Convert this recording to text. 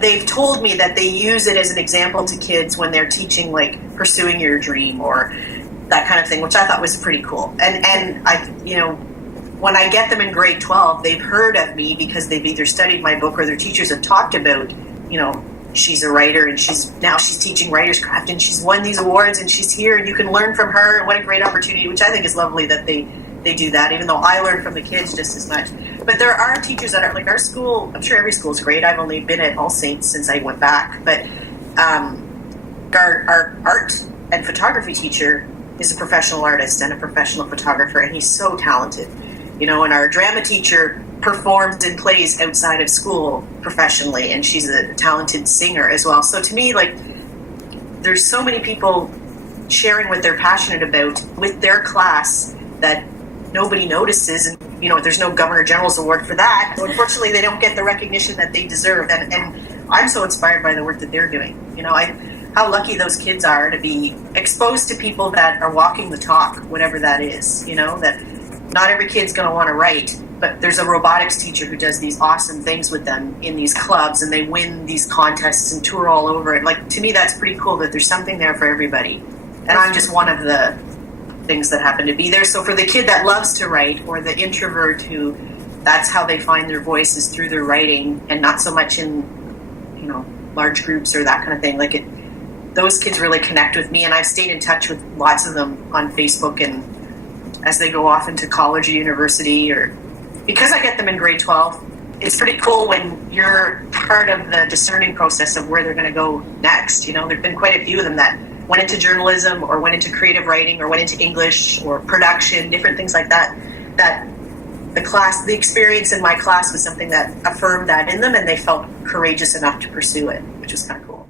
they've told me that they use it as an example to kids when they're teaching, like, pursuing your dream or that kind of thing, which I thought was pretty cool. And I, when I get them in grade 12, they've heard of me because they've either studied my book or their teachers have talked about, she's a writer and she's teaching writer's craft and she's won these awards and she's here and you can learn from her. What a great opportunity, which I think is lovely that they do that, even though I learn from the kids just as much. But there are teachers that are like, our school, I'm sure every school is great. I've only been at All Saints since I went back. But our art and photography teacher is a professional artist and a professional photographer, and he's so talented. And our drama teacher performs and plays outside of school professionally, and she's a talented singer as well. So to me, like, there's so many people sharing what they're passionate about with their class that nobody notices, and there's no Governor General's Award for that. So unfortunately, they don't get the recognition that they deserve, and I'm so inspired by the work that they're doing. How lucky those kids are to be exposed to people that are walking the talk, whatever that is. That not every kid's going to want to write, but there's a robotics teacher who does these awesome things with them in these clubs, and they win these contests and tour all over it. Like, to me, that's pretty cool that there's something there for everybody, and I'm just one of the things that happen to be there. So for the kid that loves to write, or the introvert who that's how they find their voice is through their writing and not so much in large groups or that kind of thing, those kids really connect with me, and I've stayed in touch with lots of them on Facebook, and as they go off into college or university, or because I get them in grade 12, it's pretty cool when you're part of the discerning process of where they're going to go next. There've been quite a few of them that went into journalism or went into creative writing or went into English or production, different things like that, that the experience in my class was something that affirmed that in them, and they felt courageous enough to pursue it, which was kind of cool.